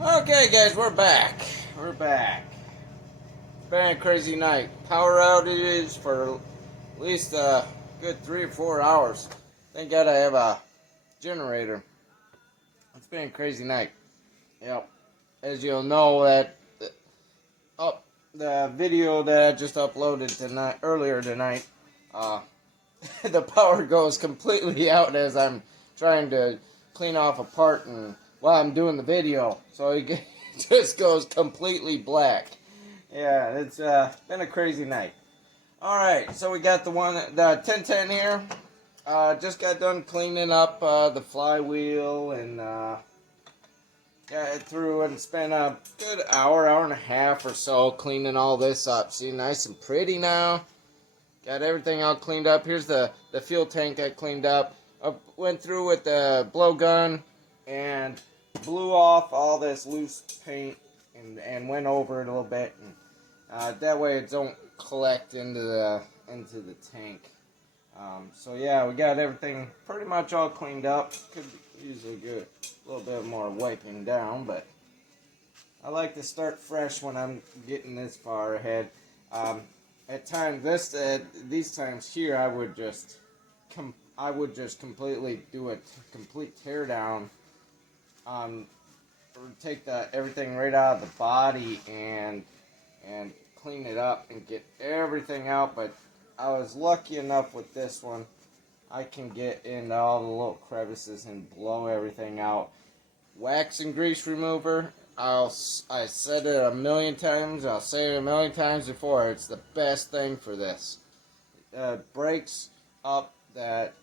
Okay, guys, we're back. We're back. It's been a crazy night. Power outages for at least a good 3 or 4 hours. Thank God I have a generator. It's been a crazy night. Yep. As you'll know, oh, the video that I just uploaded tonight, earlier tonight, uh, the power goes completely out as I'm trying to clean off a part and while I'm doing the video. So it just goes completely black. Yeah, it's been a crazy night. Alright, so we got the 1010 here. Just got done cleaning up the flywheel and got it through and spent a good hour and a half or so cleaning all this up. See, nice and pretty now. Got everything all cleaned up. Here's the fuel tank I cleaned up. I went through with the blowgun and blew off all this loose paint and went over it a little bit. And, that way it don't collect into the tank. So yeah, we got everything pretty much all cleaned up. Could use a little bit more wiping down, but I like to start fresh when I'm getting this far ahead. At times, these times here, I would just completely do a complete tear down, or take everything right out of the body and clean it up and get everything out. But I was lucky enough with this one, I can get into all the little crevices and blow everything out. Wax and grease remover. I said it a million times. I'll say it a million times before. It's the best thing for this. It breaks up that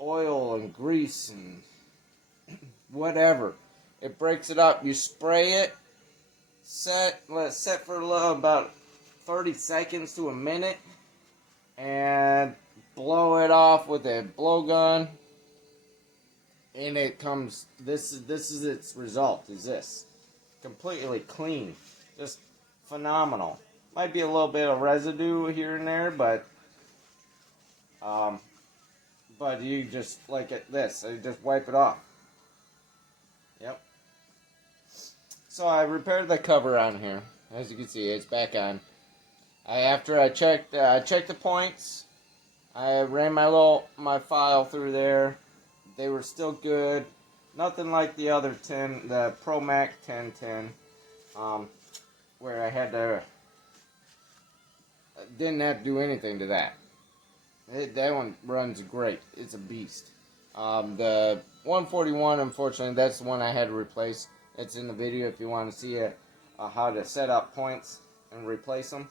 oil and grease and whatever. It breaks it up. You spray it. Let it set for about 30 seconds to a minute, and blow it off with a blowgun. And it comes. This is its result. Is this completely clean, just phenomenal. Might be a little bit of residue here and there, but you just like this. You just wipe it off. Yep. So I repaired the cover on here. As you can see, it's back on. After I checked the points. I ran my file through there. They were still good. Nothing like the other 10, the ProMac 1010, where didn't have to do anything to that. That one runs great. It's a beast. The 141, unfortunately, that's the one I had to replace. It's in the video if you want to see it, how to set up points and replace them.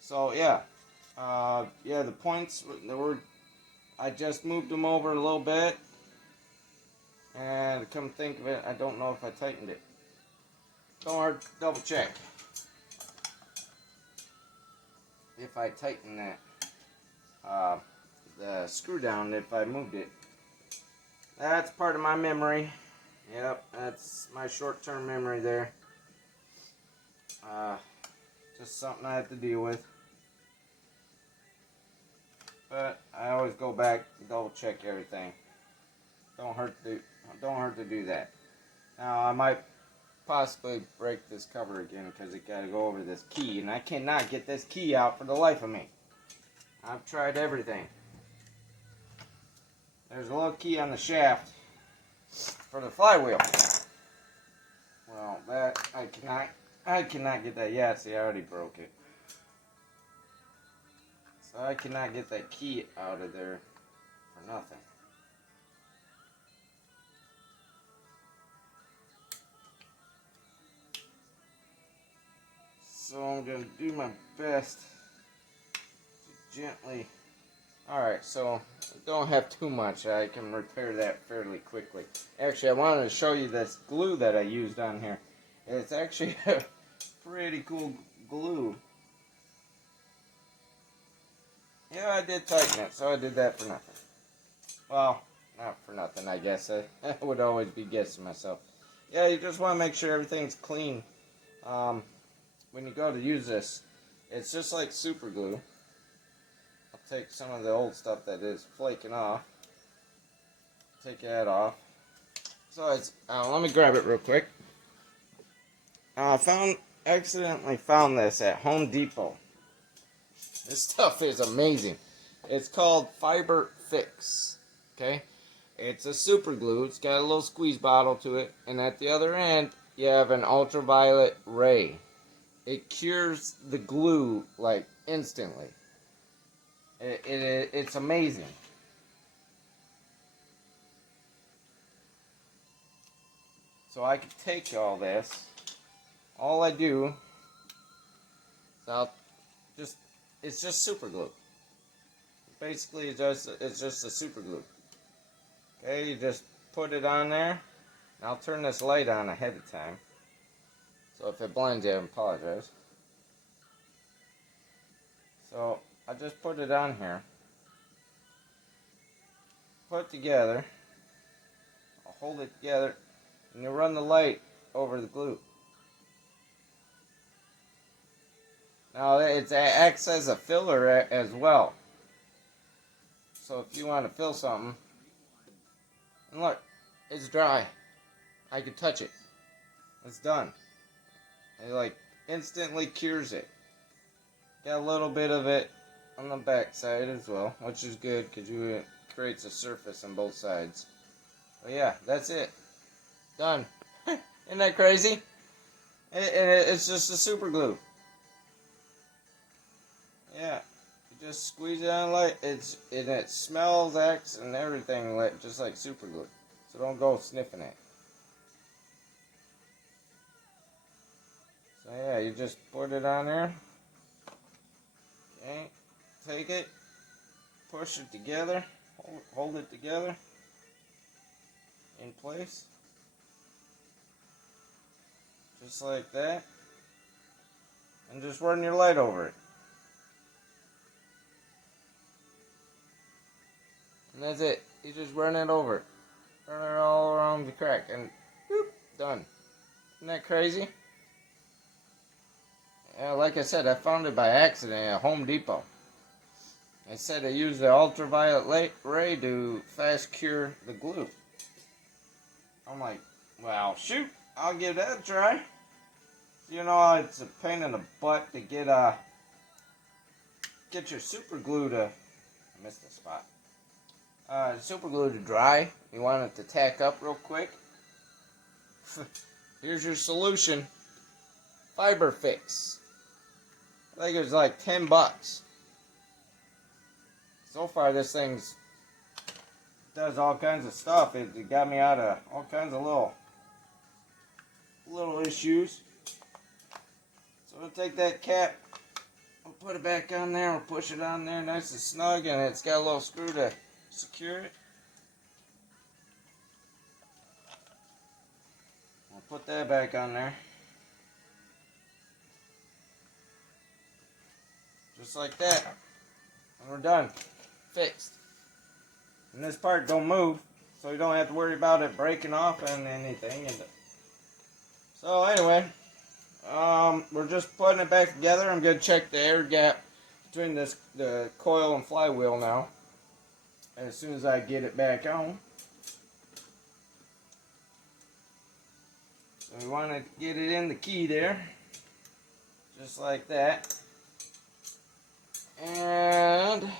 So yeah, the points I just moved them over a little bit, and come think of it, I don't know if I tightened it. Don't double check if I tightened the screw down if I moved it. That's part of my memory. Yep, that's my short-term memory there. Just something I have to deal with. But I always go back and double check everything. Don't hurt to do that. Now I might possibly break this cover again because it got to go over this key, and I cannot get this key out for the life of me. I've tried everything. There's a little key on the shaft for the flywheel. Well, that I cannot get that. Yeah, see, I already broke it. So I cannot get that key out of there for nothing. So I'm going to do my best to gently... Alright, so I don't have too much. I can repair that fairly quickly. Actually, I wanted to show you this glue that I used on here. It's actually a pretty cool glue. Yeah, I did tighten it, so I did that for nothing. Well, not for nothing, I guess. I would always be guessing myself. Yeah, you just want to make sure everything's clean. When you go to use this, it's just like super glue. I'll take some of the old stuff that is flaking off. take that off. So it's, let me grab it real quick. Accidentally found this at Home Depot. This stuff is amazing. It's called Fiber Fix. Okay? It's a super glue. It's got a little squeeze bottle to it. And at the other end, you have an ultraviolet ray. It cures the glue, like, instantly. It's amazing. So I can take all this. All I do is it's just super glue. Basically, it's just a super glue. Okay, you just put it on there. And I'll turn this light on ahead of time. So if it blinds you, I apologize. So I just put it on here. Put it together. I'll hold it together. And you run the light over the glue. Now it acts as a filler as well. So if you want to fill something, and look, it's dry. I can touch it. It's done. It like instantly cures it. Got a little bit of it on the back side as well, which is good because it creates a surface on both sides. But yeah, that's it. Done. Isn't that crazy? It's just a super glue. Yeah, you just squeeze it on light. It smells, acts, and everything just like super glue. So don't go sniffing it. So yeah, you just put it on there. Okay, take it, push it together, hold it together in place. Just like that. And just run your light over it. And that's it. You just run it over. Run it all around the crack. And whoop, done. Isn't that crazy? Yeah, like I said, I found it by accident at Home Depot. It said they use the ultraviolet ray to fast cure the glue. I'm like, well, shoot, I'll give that a try. You know, it's a pain in the butt to get your super glue to, I missed the spot. Super glue to dry. You want it to tack up real quick. Here's your solution. Fiber Fix. I think it was like $10. So far, this thing's does all kinds of stuff. It got me out of all kinds of little issues. So we'll take that cap, we'll put it back on there, we'll push it on there nice and snug, and it's got a little screw to secure it. We'll put that back on there. Just like that. And we're done. Fixed. And this part don't move, so you don't have to worry about it breaking off and anything. So anyway, we're just putting it back together. I'm going to check the air gap between the coil and flywheel now. As soon as I get it back on. So we want to get it in the key there. Just like that. And I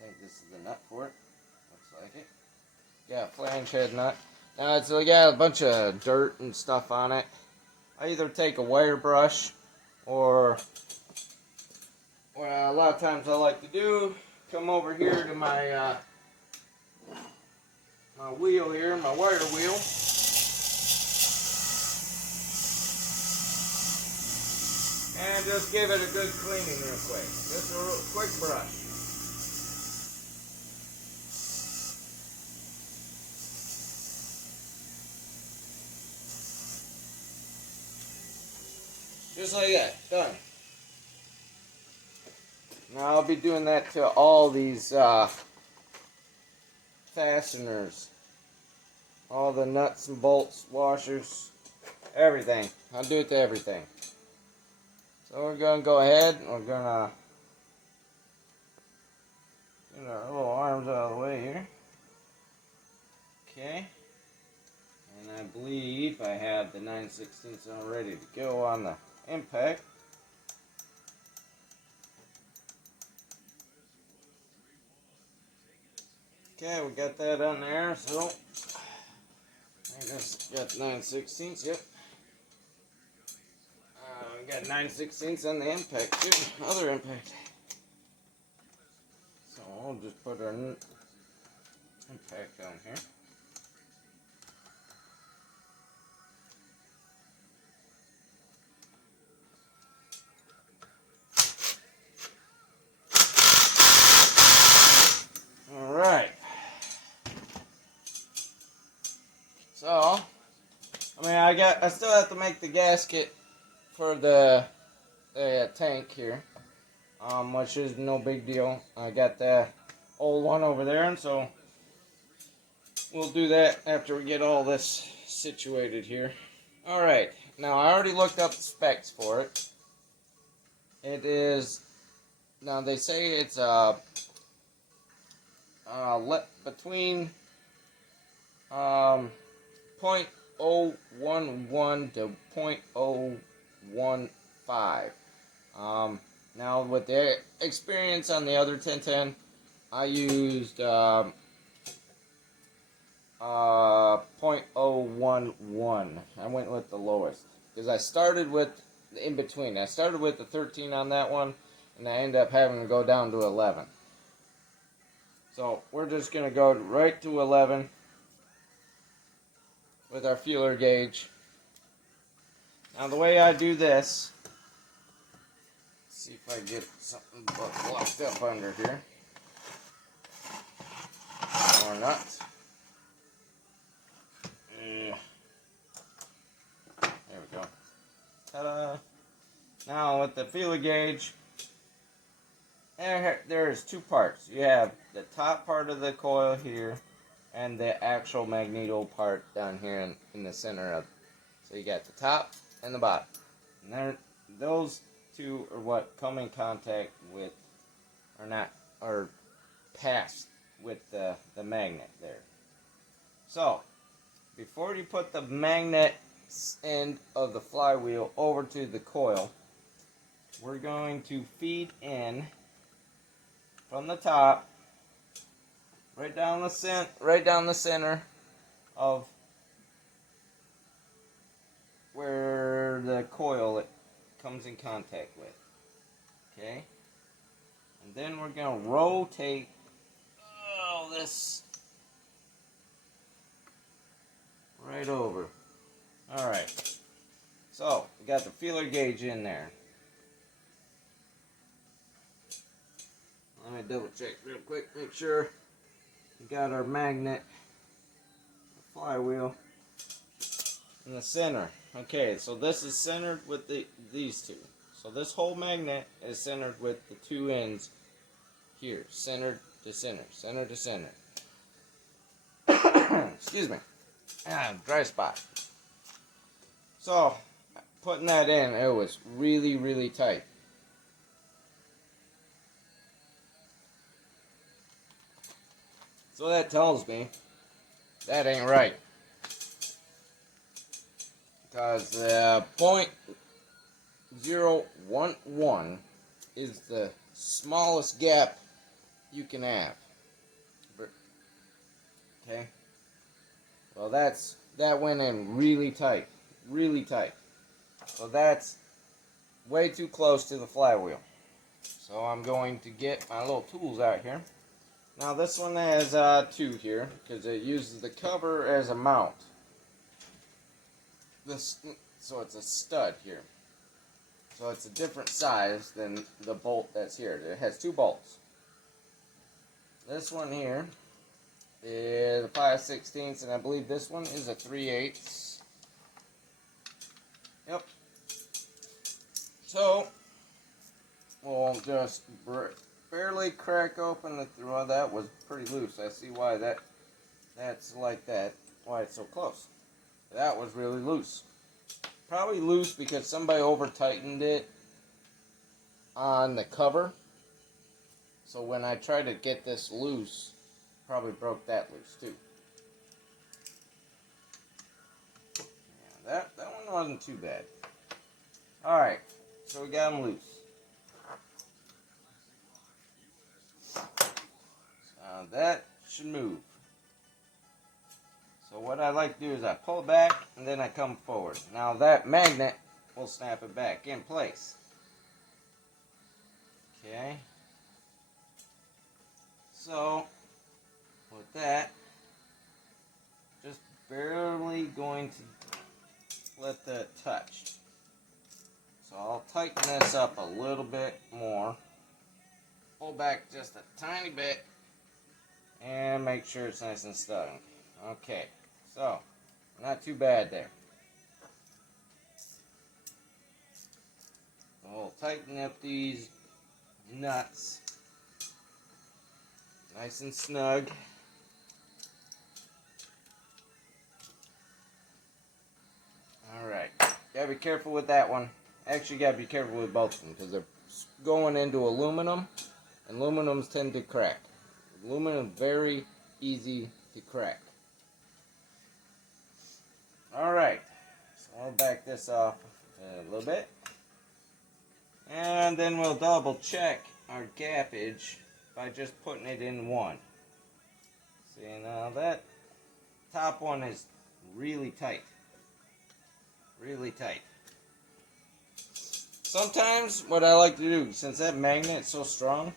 think this is the nut for it. Looks like it. Yeah, flange head nut. Now it's got a bunch of dirt and stuff on it. I either take a wire brush or what a lot of times I like to do, come over here to my my wheel here, my wire wheel. And just give it a good cleaning real quick. Just a real quick brush. Just like that. Done. Now I'll be doing that to all these fasteners. All the nuts and bolts, washers, everything. I'll do it to everything. So we're going to go ahead, we're going to get our little arms out of the way here. Okay. And I believe I have the 9/16 all ready to go on the impact. Okay, we got that on there, so I just got 9/16, yep. We got 9/16 on the impact too, other impact. So I'll just put our impact on here. Alright. So, I mean, I still have to make the gasket for the tank here, which is no big deal. I got the old one over there, and so we'll do that after we get all this situated here. Alright, now I already looked up the specs for it. It is, now they say it's between 0.011 to 0.015. Now with the experience on the other 1010, I used 0.011. I went with the lowest because I started with the in between. I started with the 13 on that one, and I ended up having to go down to 11. So we're just gonna go right to 11 with our feeler gauge. Now the way I do this, let's see if I get something blocked up under here, or not. There we go. Ta-da! Now with the feeler gauge, there's two parts. You have the top part of the coil here, and the actual magneto part down here in the center of it. So you got the top and the bottom. And those two are what come in contact with, or pass with the magnet there. So, before you put the magnet end of the flywheel over to the coil, we're going to feed in from the top, right down the center of where the coil it comes in contact with. Okay? And then we're going to rotate this right over. Alright. So, we got the feeler gauge in there. Let me double check real quick, make sure we got our magnet, flywheel, in the center. Okay, so this is centered with these two. So this whole magnet is centered with the two ends here, center to center, center to center. Excuse me. Dry spot. So, putting that in, it was really, really tight. So that tells me that ain't right. Because 0.011 is the smallest gap you can have. Okay? Well, that went in really tight. Really tight. So that's way too close to the flywheel. So I'm going to get my little tools out here. Now this one has two here because it uses the cover as a mount. So it's a stud here. So it's a different size than the bolt that's here. It has two bolts. This one here is a 5/16, and I believe this one is a 3/8. Yep. So we'll just barely crack open the through. Well, that was pretty loose. I see why that's like that. Why it's so close. That was really loose. Probably loose because somebody over tightened it on the cover. So when I try to get this loose, probably broke that loose too. Yeah, that one wasn't too bad. Alright, so we got them loose. That should move. So what I like to do is I pull back and then I come forward. Now that magnet will snap it back in place. Okay. So with that, just barely going to let that touch. So I'll tighten this up a little bit more. Pull back just a tiny bit and make sure it's nice and snug. Okay, so not too bad there. So we'll tighten up these nuts nice and snug. Alright, gotta be careful with that one. Actually, gotta be careful with both of them because they're going into aluminum, and aluminums tend to crack. Aluminum is very easy to crack. Alright, so I'll back this off a little bit. And then we'll double check our gappage by just putting it in one. See, now that top one is really tight. Really tight. Sometimes what I like to do, since that magnet is so strong,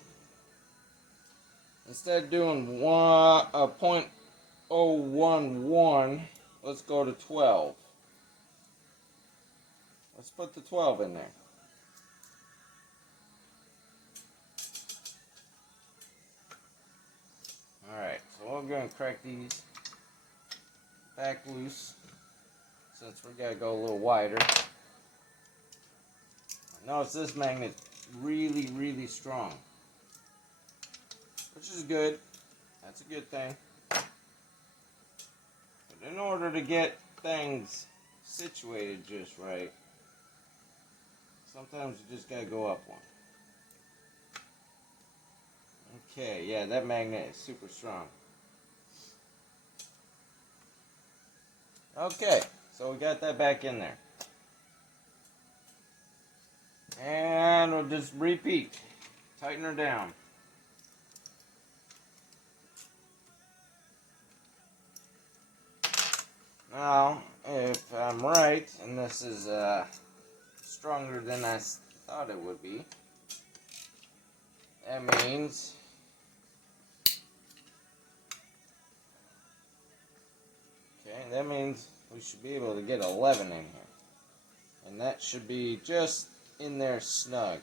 instead of doing 0.011, let's go to 12. Let's put the 12 in there. Alright, so we're going to crack these back loose, since we're going to go a little wider. Notice this magnet's really, really strong, which is good. That's a good thing. But in order to get things situated just right, sometimes you just got to go up one. Okay, yeah, that magnet is super strong. Okay, so we got that back in there. And we'll just repeat. Tighten her down. Now, if I'm right, and this is stronger than I thought it would be, that means we should be able to get 11 in here. And that should be just in there snug.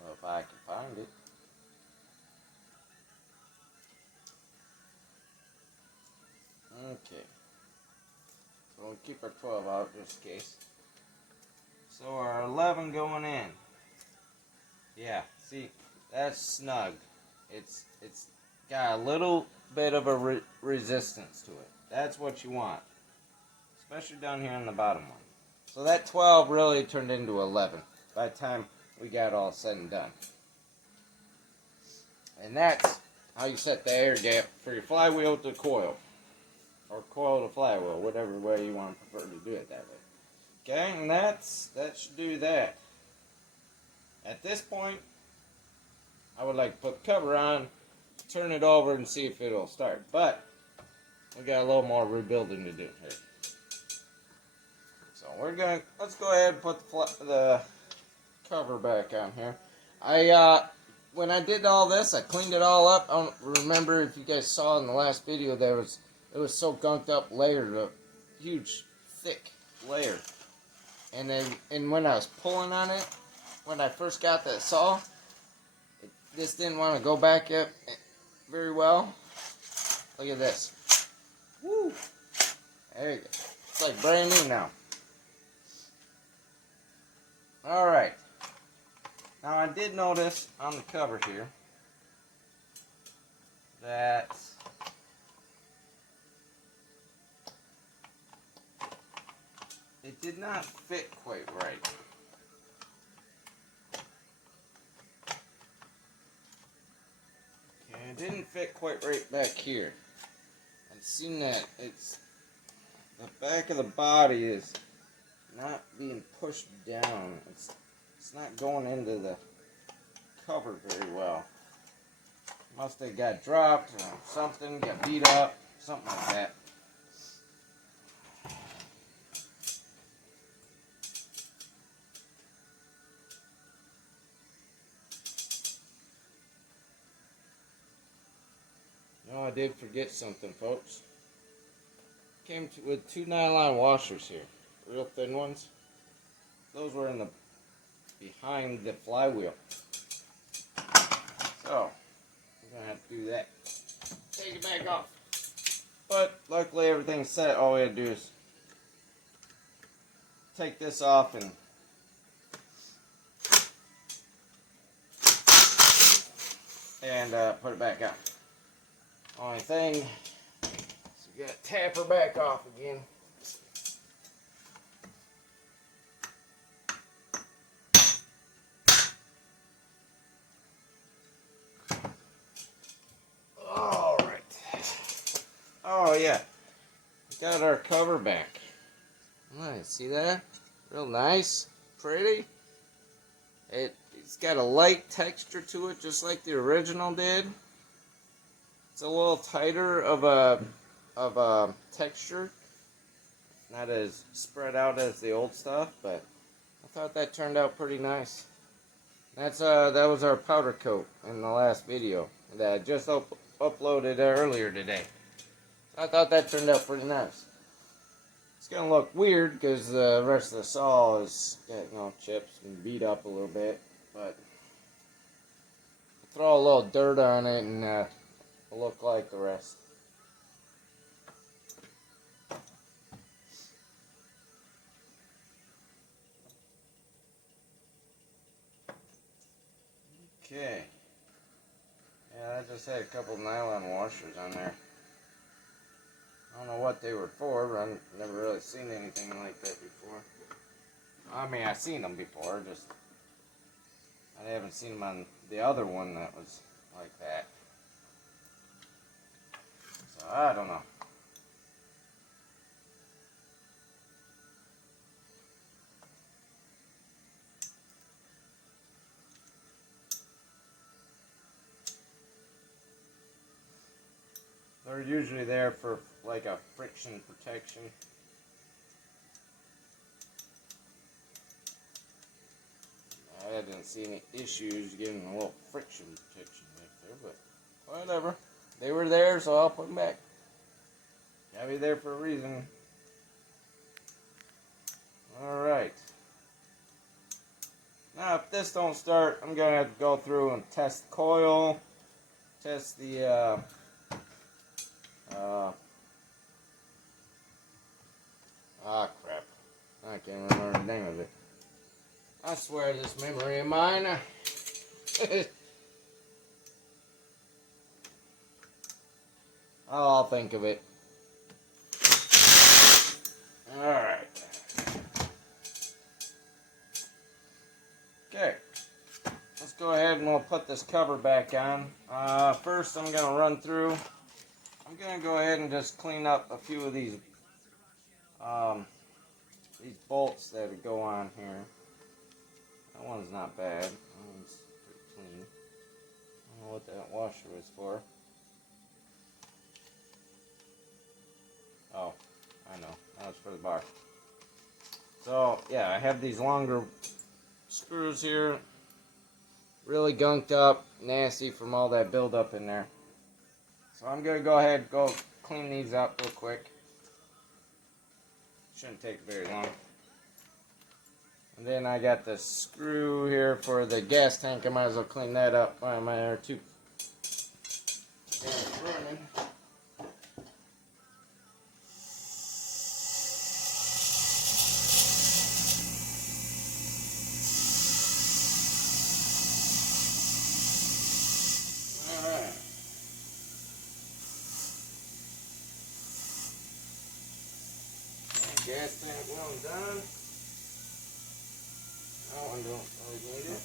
Well, if I can find it. Okay. So we'll keep our 12 out just in case. So our 11 going in. Yeah, see, that's snug. It's got a little bit of a resistance to it. That's what you want, especially down here on the bottom one. So that 12 really turned into 11 by the time we got all said and done. And that's how you set the air gap for your flywheel to coil, or coil to flywheel, whatever way you want to prefer to do it that way. Okay, and that should do that. At this point, I would like to put the cover on, turn it over, and see if it'll start. But we got a little more rebuilding to do here. So let's go ahead and put the cover back on here. When I did all this, I cleaned it all up. I don't remember if you guys saw in the last video, it was so gunked up, layered, a huge, thick layer. And when I was pulling on it, when I first got that saw, this didn't want to go back up very well. Look at this. Woo! There you go. It's like brand new now. Alright. Now I did notice on the cover here that it did not fit quite right. Okay, it didn't fit quite right back here. I've seen that it's the back of the body is not being pushed down. It's not going into the cover very well. Must have got dropped or something, got beat up, something like that. No, I did forget something, folks. Came with 2 nylon washers here, real thin ones. Those were in the behind the flywheel. So, I'm gonna have to do that. Take it back off. But luckily everything's set. All we had to do is take this off and put it back on. Only thing is you gotta tap her back off again. Alright. Oh yeah. Got our cover back. Nice, see that? Real nice. Pretty. It's got a light texture to it, just like the original did. It's a little tighter of a texture, not as spread out as the old stuff, but I thought that turned out pretty nice. That was our powder coat in the last video that I just uploaded earlier today. I thought that turned out pretty nice. It's gonna look weird because the rest of the saw is got chips and beat up a little bit, but throw a little dirt on it and it'll look like the rest. Okay. Yeah, I just had a couple nylon washers on there. I don't know what they were for, but I've never really seen anything like that before. I mean, I've seen them before, just I haven't seen them on the other one that was like that. So, I don't know. They're usually there for like a friction protection. I didn't see any issues getting a little friction protection right there, but whatever. They were there, so I'll put them back. Gotta be there for a reason. Alright. Now, if this don't start, I'm gonna have to go through and test the coil, test the crap. I can't remember the name of it. I swear this memory of mine. I'll think of it. Alright. Okay. Let's go ahead and we'll put this cover back on. First I'm going to run through. I'm going to go ahead and just clean up a few of these bolts that go on here. That one's not bad. That one's pretty clean. I don't know what that washer was for. Oh, I know. That was for the bar. So, yeah, I have these longer screws here. Really gunked up, nasty from all that buildup in there. So I'm going to go ahead and go clean these up real quick. Shouldn't take very long. And then I got the screw here for the gas tank. I might as well clean that up while I'm there too. It's running. Alright. gas tank well done. That one don't really need it.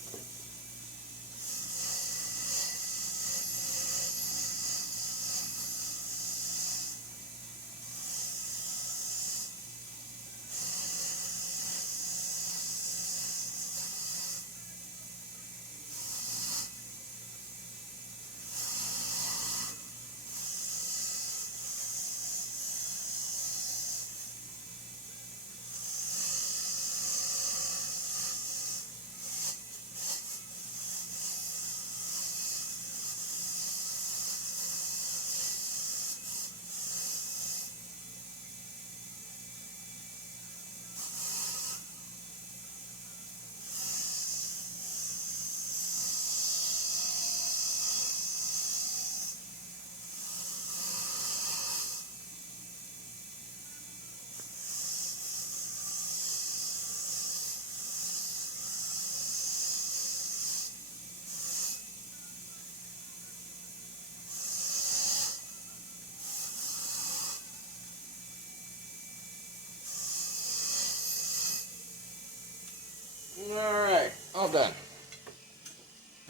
Alright, all done.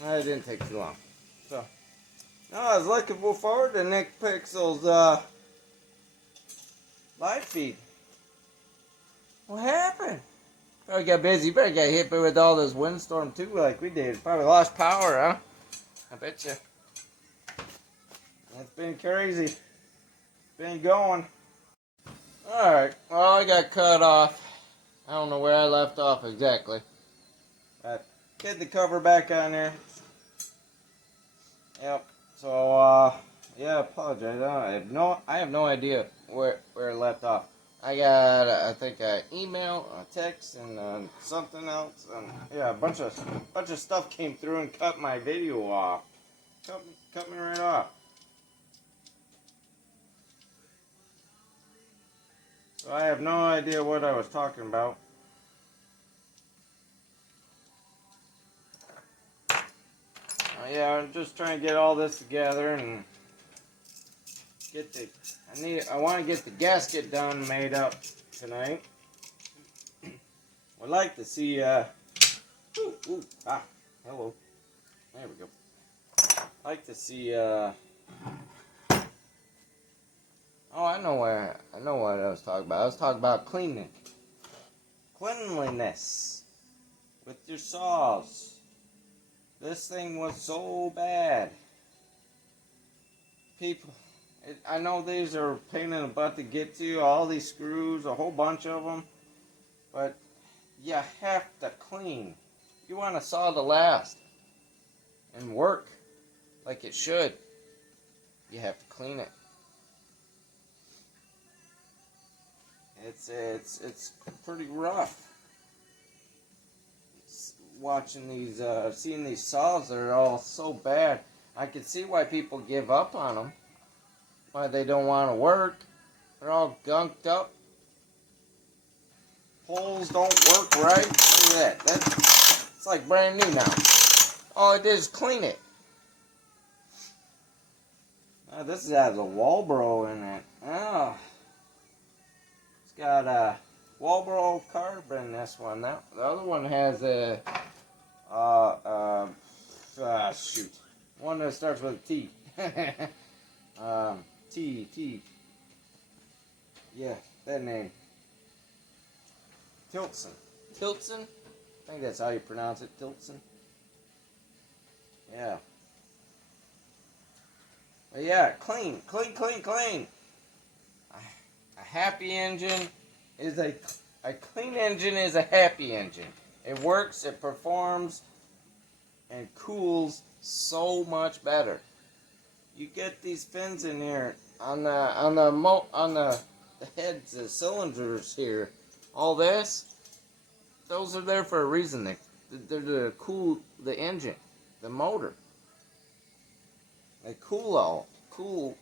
That didn't take too long. So, now I was looking forward to Nick Pixel's live feed. What happened? Probably got busy. Probably got hit with all this windstorm too, like we did. Probably lost power, huh? I bet you. It's been crazy. Been going. Alright, well, I got cut off. I don't know where I left off exactly. But get the cover back on there. Yep. So yeah, I apologize. I have no idea where it left off. I got I think an email, a text, and something else, and yeah, a bunch of stuff came through and cut my video off. Cut me right off. So I have no idea what I was talking about. Yeah, I'm just trying to get all this together and get the. I want to get the gasket done, made up tonight. Would like to see. Hello. There we go. Like to see. Oh, I know what I was talking about. I was talking about cleanliness with your saws. This thing was so bad. People, I know these are a pain in the butt to get to, all these screws, a whole bunch of them, but you have to clean. You want a saw to last and work like it should, you have to clean it. It's pretty rough. Watching these, seeing these saws that are all so bad. I can see why people give up on them. Why they don't want to work. They're all gunked up. Holes don't work right. Look at that. It's like brand new now. All I did is clean it. This has a Walbro in it. Oh. It's got a Walbro carb in this one. The other one has a shoot. One that starts with a T. T. Yeah, that name. Tiltson. Tiltson? I think that's how you pronounce it. Tiltson. Yeah. But yeah, clean. A happy engine is a clean engine is a happy engine. It works, it performs, and cools so much better. You get these fins in here on the heads, the cylinders here. All this, those are there for a reason. They're to cool the engine, the motor. They cool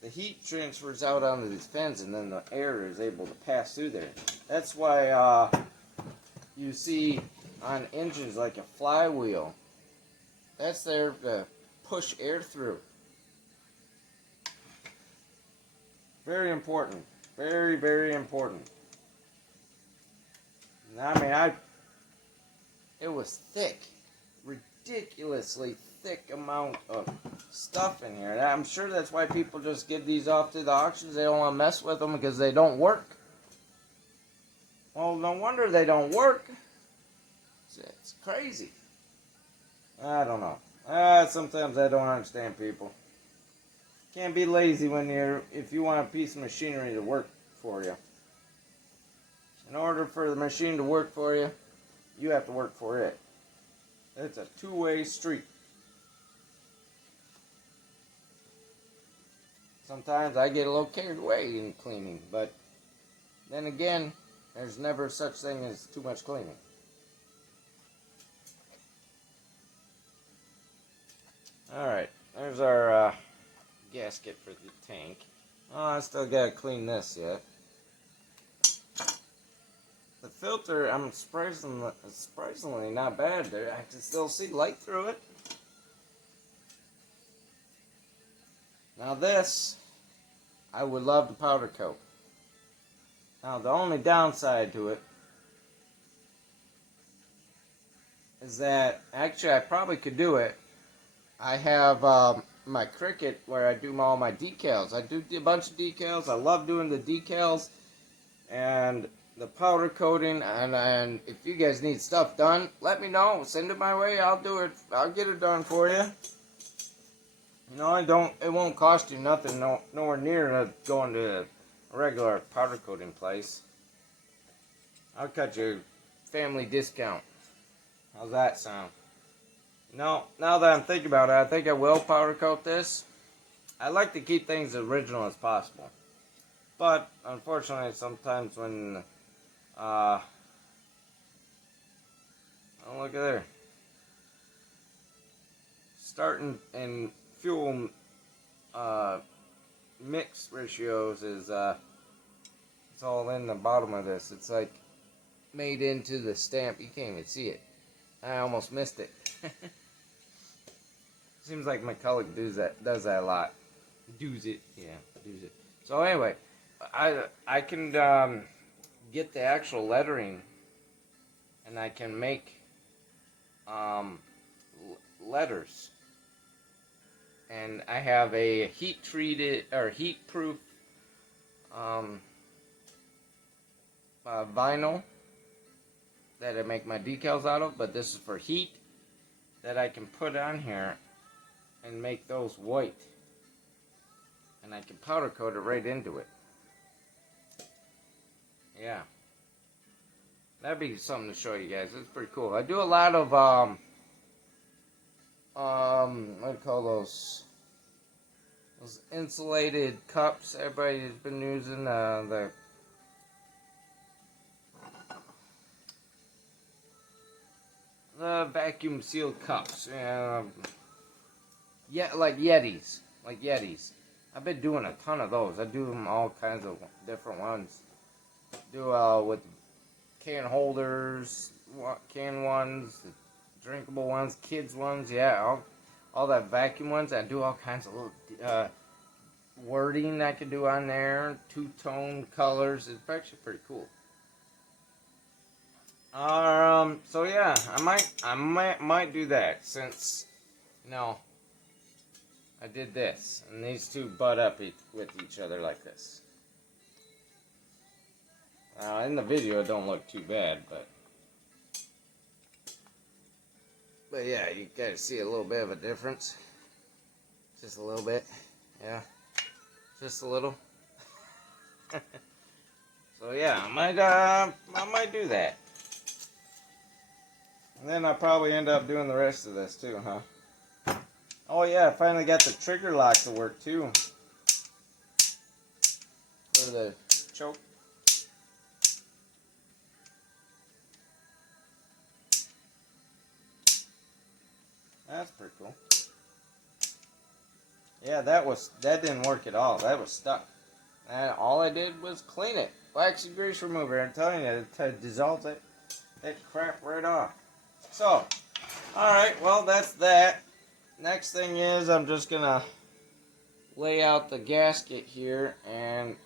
the heat transfers out onto these fins, and then the air is able to pass through there. That's why you see on engines like a flywheel. That's there to push air through. Very important. Very, very important. I mean, it was thick. Ridiculously thick amount of stuff in here. And I'm sure that's why people just give these off to the auctions. They don't want to mess with them because they don't work. Well, no wonder they don't work. It's crazy. I don't know. Sometimes I don't understand people. Can't be lazy if you want a piece of machinery to work for you. In order for the machine to work for you, you have to work for it. It's a two-way street. Sometimes I get a little carried away in cleaning, but then again, there's never such thing as too much cleaning. Alright, there's our gasket for the tank. Oh, I still gotta clean this yet. The filter, I'm surprisingly not bad there. I can still see light through it. Now this, I would love to powder coat. Now the only downside to it is that, actually I probably could do it. I have my Cricut where I do all my decals. I do a bunch of decals. I love doing the decals and the powder coating. And if you guys need stuff done, let me know. Send it my way. I'll do it. I'll get it done for you. You know, it won't cost you nothing. Nowhere near going to a regular powder coating place. I'll cut you a family discount. How's that sound? No, now that I'm thinking about it, I think I will powder coat this. I like to keep things as original as possible. But, unfortunately, sometimes when, oh, look at there. Starting in fuel, mix ratios is, it's all in the bottom of this. It's like made into the stamp. You can't even see it. I almost missed it. Seems like McCulloch does that a lot. Does it. So anyway, I can get the actual lettering, and I can make letters. And I have a heat treated or heat proof vinyl that I make my decals out of, but this is for heat that I can put on here and make those white. And I can powder coat it right into it. Yeah. That'd be something to show you guys. It's pretty cool. I do a lot of, what do you call those? Those insulated cups everybody's been using, the vacuum sealed cups. Yeah, like Yetis. I've been doing a ton of those. I do them all kinds of different ones. Do with can holders, can ones, the drinkable ones, kids ones. Yeah, all that vacuum ones. I do all kinds of little wording I can do on there. Two-tone colors. It's actually pretty cool. So yeah, I might do that since, you know, I did this, and these two butt up with each other like this. In the video, it don't look too bad, but yeah, you gotta see a little bit of a difference. Just a little bit, yeah, just a little. So yeah, I might do that. And then I'll probably end up doing the rest of this too, huh? Oh yeah, I finally got the trigger lock to work too. For the choke. That's pretty cool. Yeah, that didn't work at all. That was stuck. And all I did was clean it. Waxy grease remover. I'm telling you, it dissolves that crap right off. So, alright, well, that's that. Next thing is I'm just going to lay out the gasket here and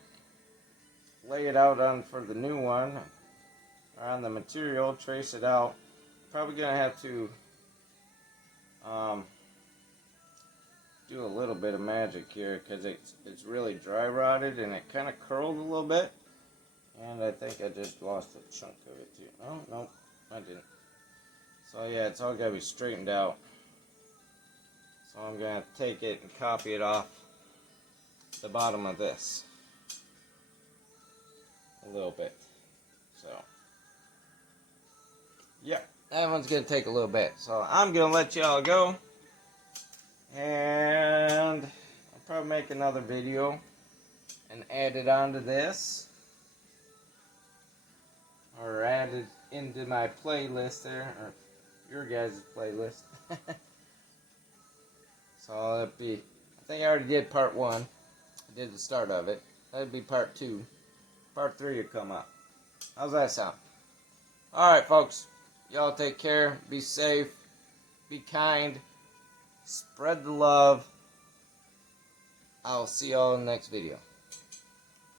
lay it out on for the new one, on the material, trace it out. Probably gonna have to do a little bit of magic here because it's really dry rotted and it kind of curled a little bit. And I think I just lost a chunk of it too. Oh, no, I didn't. So yeah, it's all got to be straightened out. So I'm going to take it and copy it off the bottom of this a little bit. So, yeah, that one's going to take a little bit. So I'm going to let y'all go. And I'll probably make another video and add it onto this. Or add it into my playlist there, or your guys' playlist. So that'd be, I think I already did part 1. I did the start of it. That'd be part 2. Part 3 will come up. How's that sound? Alright, folks. Y'all take care. Be safe. Be kind. Spread the love. I'll see y'all in the next video.